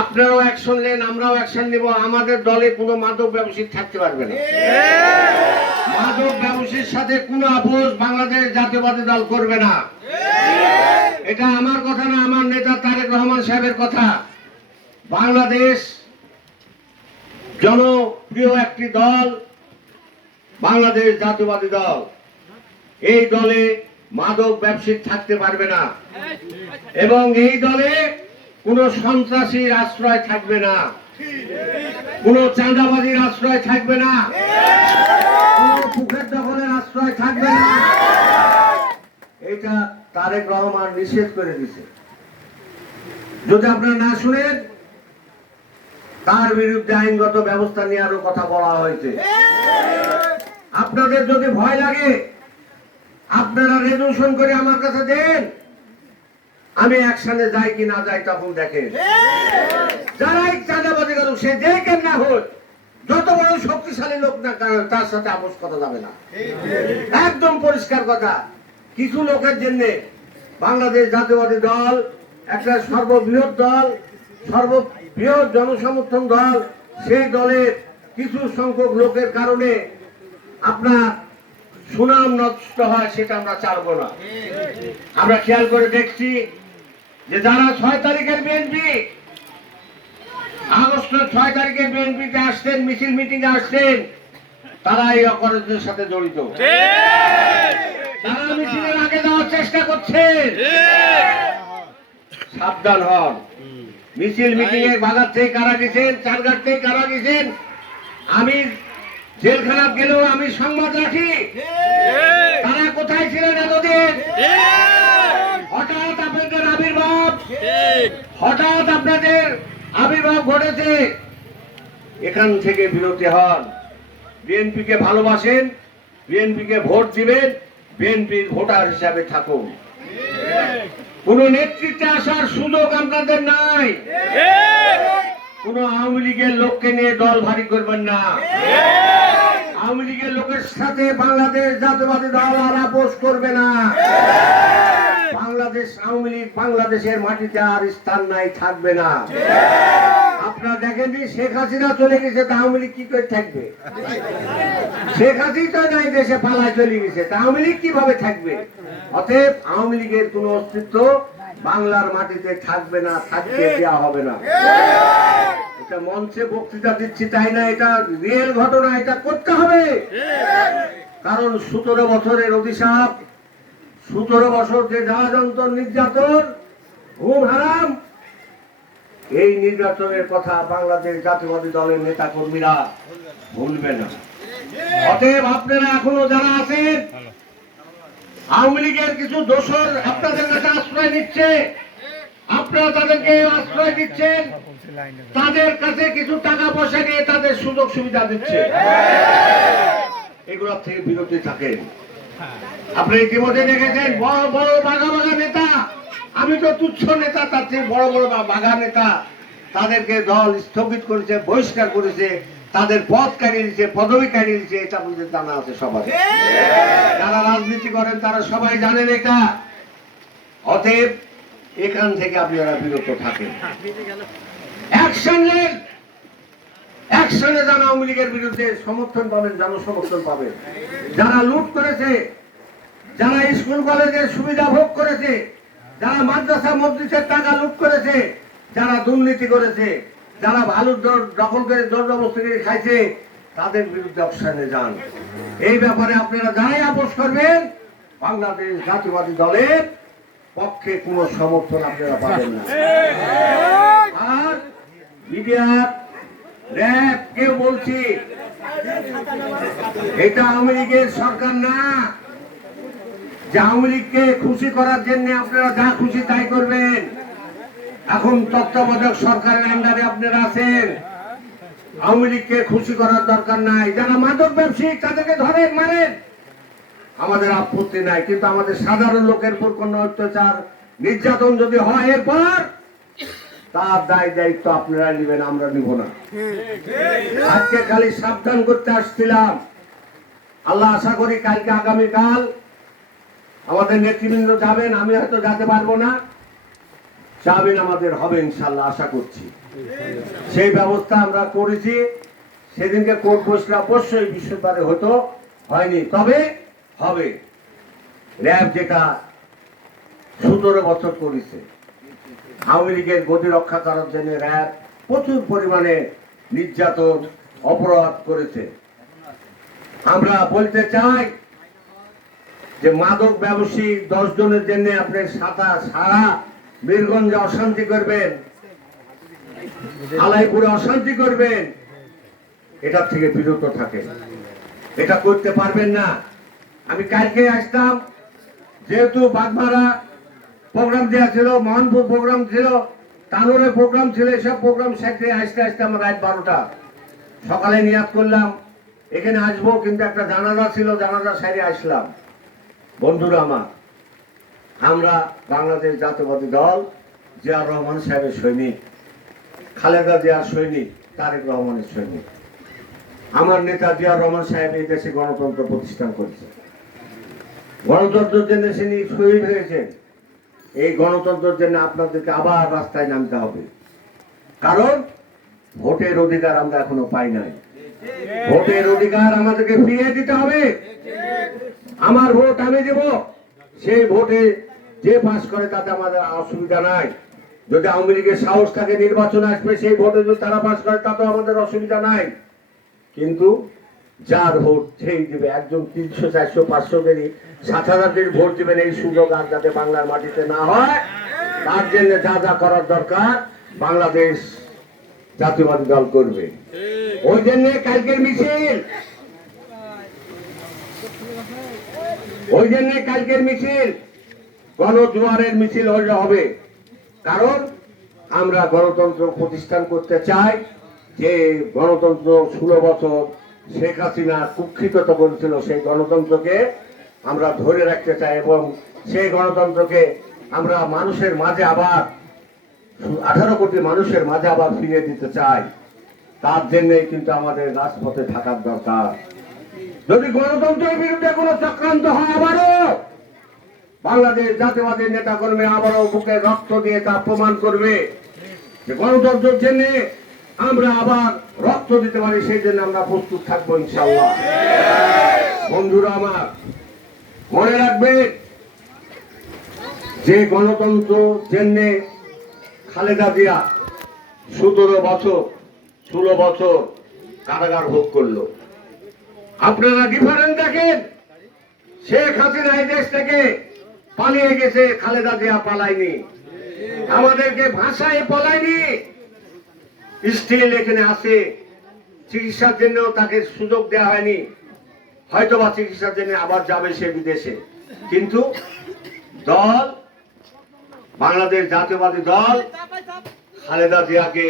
আপনারাও অ্যাকশন নেন, আমরাও অ্যাকশন নিব। আমাদের দলে কোনো মাদক ব্যবসায়ী থাকতে পারবে না। মাদক ব্যবসায়ীর সাথে কোনো আপোষ বাংলাদেশ জাতীয়বাদী দল করবে না। এটা আমার কথা না, আমার নেতা তারেক রহমান সাহেবের কথা। বাংলাদেশ জনপ্রিয় একটি দল বাংলাদেশ জাতীয়বাদী দল। এই দলে মাদক ব্যবসায়ী থাকতে পারবে না এবং এই দলে কোনো সন্ত্রাসীর আশ্রয় থাকবে না, কোনো চাঁদাবাজির আশ্রয় থাকবে না, কোনো পুকুর দখলের আশ্রয় থাকবে না। এটা তারেক রহমান নিষেধ করে দিয়েছে। যদি আপনারা না শুনেন, তার বিরুদ্ধে আইনগত ব্যবস্থা নেওয়ারও কথা বলা হয়েছে। আপনাদের যদি ভয় লাগে, আপনারা রেজুলেশন করে আমার কাছে দেন, আমি একসাথে যাই কি না যাই তখন দেখেন। যারাই চাঁদাবাজি করুক, সে যে কেন না হোক, যত বড় শক্তিশালী লোক না কারণ তার সাথে আপোষ করা যাবে না। একদম পরিষ্কার কথা। কিছু লোকের জন্য বাংলাদেশ জাতীয়বাদী দল একটা সর্ববৃহৎ দল, সর্ববৃহৎ জনসমর্থন দল। সেই দলের কিছু সংখ্যক লোকের কারণে আপনার সুনাম নষ্ট হয়, সেটা আমরা চাইবো না। আমরা খেয়াল করে দেখছি যে যারা 6 তারিখের বিএনপি, আগস্টের 6 তারিখে বিএনপিতে আসছেন, মিছিল মিটিং এ আসছেন, তারা এই অপরাধের সাথে জড়িত। তারা মিছিলের আগে যাওয়ার চেষ্টা করছেন। সাবধান হন। মিছিল মিটিং এ বাজার থেকে কারা গেছেন, চারঘাট থেকে কারা গেছেন, আমি জেলখানা গেলেও আমি সংবাদ রাখি তারা কোথায় ছিলেন এতদিন। হঠাৎ আপনাদের আবির্ভাব ঘটেছে, এখান থেকে বিরতি হন। বিএনপি কে ভালোবাসেন, বিএনপি কে ভোট দিবেন, বিএনপির ভোটার হিসাবে থাকুন। কোন নেতৃত্বে আসার সুযোগ আপনাদের নাই। কোন আওয়ামী লীগের লোককে নিয়ে দল ভারী করবেন না। আওয়ামী লীগের লোকের সাথে বাংলাদেশ জাতীয়বাদী দল আর আপোষ করবে না। বাংলাদেশ আওয়ামী লীগ বাংলাদেশের মাটিতে আর স্থান নাই, থাকবে না। আপনারা দেখেন শেখ হাসিনা চলে গেছে, তা আওয়ামী লীগ কি করে থাকবে? শেখ হাসিনা নাই, দেশে পালায় চলে গেছে, তা আওয়ামী লীগ কিভাবে থাকবে? অতএব আওয়ামী লীগের কোন অস্তিত্ব বাংলার মাটিতে থাকবে না, থাকতে দেওয়া হবে না। এটা মঞ্চে বক্তৃতা দিচ্ছি তাই না, এটা রিয়েল ঘটনা, এটা করতে হবে। কারণ 17 বছরের অভিশাপ, 17 বছর যে জ্বালাযন্ত্র, নির্যাতন, ঘুম হারাম, এই নির্যাতনের কথা বাংলাদেশ জাতীয়বাদী দলের নেতা কর্মীরা ভুলবে না। অতএব আপনারা এখনো যারা আছেন, আওয়ামী লীগের কিছু দোসর আপনাদের কাছে আশ্রয় নিচ্ছে, আপনারা তাদেরকে আশ্রয় দিচ্ছেন, তাদের কাছে কিছু টাকা পয়সা নিয়ে তাদের সুযোগ সুবিধা দিচ্ছে। এগুলো থেকে বিরতি থাকেন। আপনি ইতিমধ্যে দেখেছেন বড় বড় বাঘা বাঘা নেতা, আমি তো তুচ্ছ নেতা, তার চেয়ে বড় বড় বাঘা নেতা, তাদেরকে দল স্থগিত করেছে, বহিষ্কার করেছে, তাদের পদ কাটিয়ে দিচ্ছে, পদবি কাটিয়ে দিচ্ছে। এটা আপনাদের জানা আছে সবাই। যারা রাজনীতি করেন তারা সবাই জানেন এটা। অতএব এখান থেকে আপনারা বিরত থাকেন। অ্যাকশন নেন। অ্যাকশনে যারা আওয়ামী লীগের বিরুদ্ধে সমর্থন পাবেন, জনসমর্থন পাবেন। যারা লুট করেছে, যারা স্কুল কলেজের সুবিধা ভোগ করেছে, যারা মাদ্রাসা মসজিদের টাকা লুট করেছে, যারা দুর্নীতি করেছে, যারা ভালো দখল করে জবরদস্তি করে খাইছে, তাদের বিরুদ্ধে অ্যাকশনে যান। এই ব্যাপারে আপনারা যারাই আপোষ করবেন, বাংলাদেশ জাতীয়বাদী দলের পক্ষে কোনো সমর্থন আপনারা পাবেন না। আর মিডিয়া, র্যাব কেউ বলছি, এটা আওয়ামী লীগের সরকার না যে আওয়ামী লীগকে খুশি করার জন্য আপনারা যা খুশি তাই করবেন। এখন তত্ত্বাবধায়ক সরকারের আন্ডারে আপনারা আছেন, আওয়ামী লীগকে খুশি করার দরকার নাই। যারা মাদক ব্যবসায়ী তাদেরকে ধরেন, মারেন, আমাদের আপত্তি নাই। কিন্তু আমাদের সাধারণ লোকের উপর কোন অত্যাচার, নির্যাতন যদি হয়, এরপর তার দায় দায়িত্ব আপনারা নেবেন, আমরা নিব না। আজকে খালি সাবধান করতে আসছিলাম। আল্লাহ আশা করি কালকে আগামীকাল আমাদের নেতৃবৃন্দ যাবেন, আমি হয়তো যেতে পারবো না। জামিন আমাদের হবে ইনশাল্লাহ, আশা করছি। সেই ব্যবস্থা আমরা করেছি। সেদিনকে কোর্ট বসলে অবশ্যই বৃহস্পতিবারে হতো, হয়নি, তবে হবে। র্যাব যেটা 17 বছর করেছে, আওয়ামী লীগের গতি রক্ষা করার জন্য র্যাব প্রচুর পরিমাণে নির্যাতন অপরাধ করেছে। আমরা বলতে চাই যে মাদক ব্যবসায়ী 10 জনের জন্য আপনি সারা বীরগঞ্জে অশান্তি করবেন, আলাইপুরে অশান্তি করবেন, এটা থেকে বিরত থাকেন। এটা করতে পারবেন না। আমি কালকে আসতাম, যেহেতু বাগমারা প্রোগ্রাম দেওয়া ছিল, মোহনপুর প্রোগ্রাম ছিল, তানোরের প্রোগ্রাম ছিল, এসব প্রোগ্রাম সাইডে আসতে আসতে আমার রাত 12টা। সকালে নিয়াত করলাম এখানে আসবো, কিন্তু একটা জানাজা ছিল, জানাজা সাইডে আসলাম। বন্ধুরা আমার, আমরা বাংলাদেশ জাতীয়বাদী দল জিয়াউর রহমান সাহেবের সৈনিক, খালেদা জিয়ার সৈনিক, তারেক রহমানের সৈনিক। আমার নেতা জিয়াউর রহমান সাহেব এই দেশে গণতন্ত্র প্রতিষ্ঠান করেছে, গণতন্ত্রের জন্য তিনি শহীদ হয়েছেন। এই গণতন্ত্রের জন্য আপনাদেরকে আবার রাস্তায় নামতে হবে, কারণ ভোটের অধিকার আমরা এখনো পাই নাই। ভোটের অধিকার আমাদেরকে ফিরিয়ে দিতে হবে। আমার ভোট আমি দেব, সেই ভোটে যে পাস করে তাতে আমাদের অসুবিধা নাই। যদি আওয়ামী লীগের সাহস থাকে নির্বাচন আসবে, সেই ভোটে যদি তারা পাস করে তাতেও আমাদের অসুবিধা নাই। কিন্তু যার ভোট সেই দিবে। একজন 300, 400, 500 দেরি 7,000 দেরি ভোট দিবেন, এই সুযোগ আর যাতে বাংলার মাটিতে না হয়, তার জন্য যা যা করার দরকার বাংলাদেশ জাতীয়বাদী দল করবে। ওই জন্য কালকের মিছিল, ওই জন্য কালকের মিছিল গণজোয়ারের মিছিল হলে হবে। কারণ আমরা গণতন্ত্র প্রতিষ্ঠান করতে চাই। যে গণতন্ত্র 16 বছর শেখ হাসিনা কুক্ষিত করেছিল, সেই গণতন্ত্রকে আমরা ধরে রাখতে চাই এবং সেই গণতন্ত্রকে আমরা মানুষের মাঝে আবার 18 কোটি মানুষের মাঝে আবার ফিরিয়ে দিতে চাই। তার জন্যই কিন্তু আমাদের রাজপথে থাকার দরকার। যদি গণতন্ত্রের বিরুদ্ধে কোনো চক্রান্ত হয়, আবারও বাংলাদেশ জাতীয়বাদী নেতা কর্মী আবারও বুকে রক্ত দিয়ে তা প্রমাণ করবে যে গণতন্ত্রের জন্য আমরা আবার রক্ত দিতে পারি। সেই জন্য আমরা প্রস্তুত থাকবো ইনশাআল্লাহ। বন্ধুরা আমার, মনে রাখবেন যে গণতন্ত্র জন্য খালেদা জিয়া 16 বছর কারাগার ভোগ করলো। আপনারা ডিফারেন্স দেখেন, শেখ হাসিনা এই দেশ থেকে পালিয়ে গেছে, খালেদা জিয়া পালায়নি, আমাদেরকে ভাষায় পালায়নি, স্টিল এখানে আছে। চিকিৎসার জন্য তাকে সুযোগ দেওয়া হয়নি, হয়তোবা চিকিৎসার জন্য আবার যাবে সে বিদেশে। কিন্তু দল, বাংলাদেশ জাতীয়বাদী দল খালেদা জিয়াকে